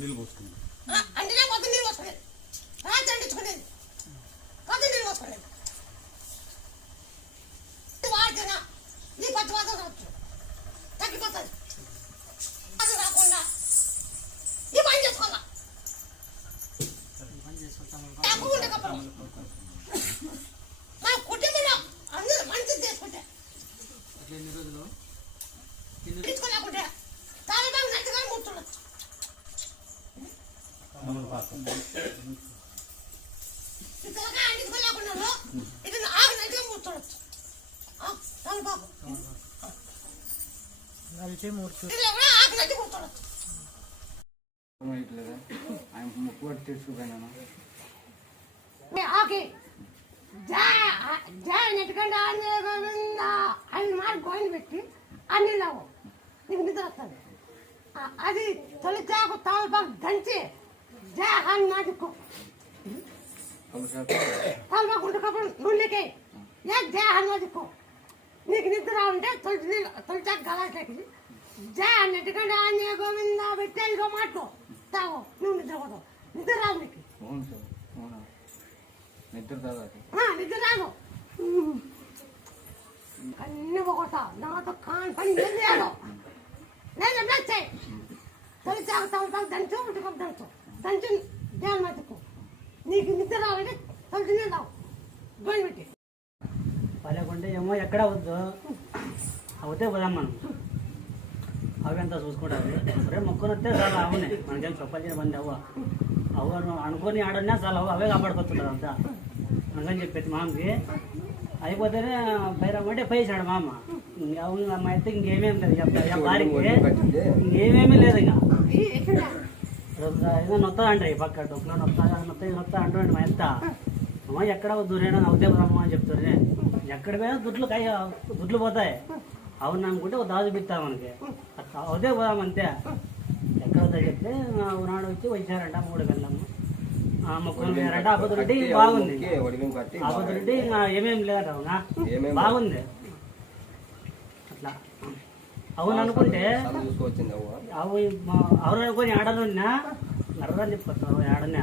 నీళ్ళు పోసుకున్నాం. అంటే మొత్తం నీళ్ళు పోసుకోలేదు, రాత్రి అంటించుకునేది, కొత్త నీళ్ళు పోసుకోలేదు. వాడితేనా ఈ పచ్చి మాత్రం రావచ్చు, తగ్గిపోతుంది. అది రాకుండా ఈ పని చేసుకోవాలా, తక్కువ కప్పడం. మా కుటుంబంలో అందరూ మంచిది చేసుకుంటే తీసుకోలేకుంటే తాలిబాన్ నచ్చగా కూర్చోవచ్చు. ఇతరుగా అంటించుకోలేకుండా ఇది ఆకు నచ్చగా కూర్చోవచ్చు. తాలిబాబు ఆకు నచ్చి కూర్చోవచ్చు. ఆకి జా నెట్టుకంటే ఆయన మాట గోయిన పెట్టి అన్ని లావు నీకు నిద్ర వస్తుంది. అది తొలి చాకు తాలిబాకు దంచి జా హాని నాటుకో తాలిబాకు ఉంటుకప్పుడు నుండికి జా హాని నాటుకో నీకు నిద్ర రావంటే తొలి చాకు గలాట్లకి జా నెట్టుకంటే ఆంజనేయ గోవింద పెట్టి ఇదో మాటో తాగో నువ్వు నిద్ర పోతావు. నిద్ర రాదు నీకు, నిద్ర రాదు. అన్ని పోగొట్టా నాతో కాని పని లేదు. నేను నచ్చాయి తొలి చాకు తాగుతావు దంచు ఉంటుకో దంచు దంచు ధ్యానం మట్టుకు నీకు నిద్ర రావాలంటే తొలి రావు గోయి పెట్టి పలేకుంటే ఏమో ఎక్కడ వద్దు అవుతే పోదాం మనం. అవి అంతా చూసుకుంటుంది రేపు మొక్కలు వస్తే చాలా అవునే మనకేం చెప్పాల్సిన బండి అవ్వ అవ్వ అనుకొని ఆడన్నా చాలా అవే కాపాడుకొస్తుంటారు అంతా అందుకని చెప్పేది మామకి. అయిపోతేనే బైరమ్మంటే పోయేసాడు మామ. అవును మా అయితే ఇంకేమేమి లేదు చెప్తా భార్యకి ఇంకేమేమీ లేదు. ఇక ఏదో నొత్తా అంటారు ఈ పక్క డొక్కలో నొత్తా అంటాడు మా ఎంత అమ్మ ఎక్కడ దూరేనా అవుతే బ్రహ్మ అని చెప్తారు. ఎక్కడ పోయినా దుడ్లు పోతాయి. అవును అనుకుంటే ఒక దాజు పిస్తాం మనకి అవుతే పోదాం అంతే. ఎక్కడ వద్దా చెప్తే నాడు వచ్చి వచ్చారంట 3 గంటలమ్మ మొక్కలు వేయారంట. ఆపదరెడ్డి బాగుంది, ఆపదరెడ్డి ఇంకా ఏమేమి లేదట బాగుంది. అట్లా అవును అనుకుంటే అవును అనుకుని ఆడనున్నా నర్రని చెప్పుకొస్తావు ఆడన్నా